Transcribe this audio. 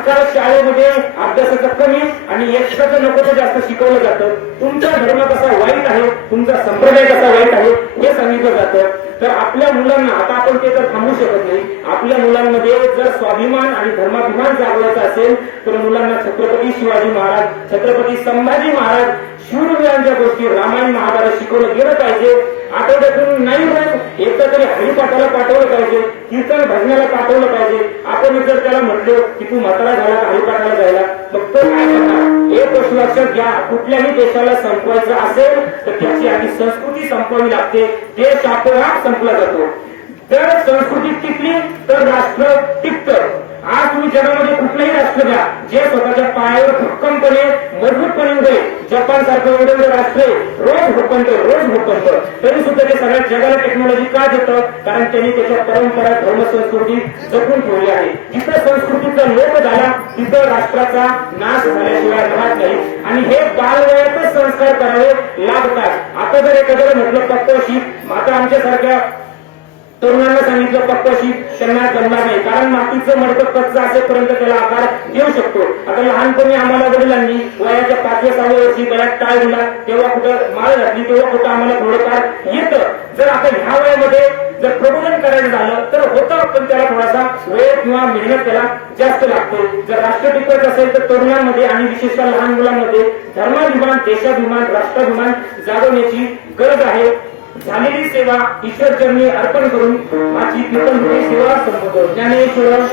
आजकाल शाळेमध्ये अभ्यासाचं कमी आणि एक्स्ट्राचं नको ते जास्त शिकवलं जातं. तुमचा धर्म कसा वाईट आहे? तुमचा संप्रदाय कसा वाईट आहे? हे सांगितलं जातं. तर आपल्या मुलांना आता आपण ते तर थांबू शकत नाही. आपल्या मुलांमध्ये जर स्वाभिमान आणि धर्माभिमान जागवायचा असेल तर मुलांना छत्रपती शिवाजी महाराज छत्रपती संभाजी महाराज शूरवीरांच्या गोष्टी रामायण महाभारत शिकवलं गेलं पाहिजे. आठवड्यातून नाही होत एकदा तरी हरिपाठाला पाठवलं पाहिजे कीर्तन भजनाला पाठवलं पाहिजे. आपण जर त्याला म्हटलं की तू म्हातारा झाला हरिपाठाला जायला मग तो काय करणार? एक गोष्ट लक्षात घ्या कुठल्याही देशाला संपवायचं असेल तर त्याची आधी संस्कृती संपवावी लागते. देश आपोआप संपला जातो. जर संस्कृती टिकली तर राष्ट्र टिकतं. आज तुम्ही जगामध्ये कुठलंही राष्ट्र घ्या जे स्वतःच्या पायावर भक्कमपणे जपान सारखं राष्ट्र रोज भूकंप रोज भूकंप. तरी सुद्धा ते सगळ्या जगाला टेक्नॉलॉजी का देतं? कारण त्यांनी त्याच्या परंपरा धर्म संस्कृती जपून ठेवली आहे. जिथं संस्कृतीचा लोप झाला तिथं राष्ट्राचा नाश झाल्याशिवाय राहत नाही. आणि हे बालवयातच संस्कार करावे लागतात. आता जर एखाद्याला म्हटलं फक्त अशी माता आमच्यासारख्या तरुणांना सांगितलं पक्क त्यांना जमणार नाही. कारण मातीचं मडकं कच्चं असेपर्यंत त्याला आकार येऊ शकतो. आता लहानपणी आम्हाला वडिलांनी वयाच्या पाचव्या सहाव्या वर्षी गळ्यात टाळ दिला तेव्हा कुठं माळ घातली तेव्हा कुठं आम्हाला थोडंफार येतं. जर आता ह्या वयामध्ये जर प्रबोधन करायचं झालं तर होतं पण त्याला थोडासा वेळ किंवा मेहनत त्याला जास्त लागते. जर राष्ट्र टिकत असेल तर तरुणांमध्ये आणि विशेषतः लहान मुलांमध्ये धर्माभिमान देशाभिमान राष्ट्राभिमान जागवण्याची गरज आहे. झालेली सेवा ईश्वर चरणी अर्पण करून माझी कीर्तनपुरी सेवा संपवतो. ज्ञानेश्वर.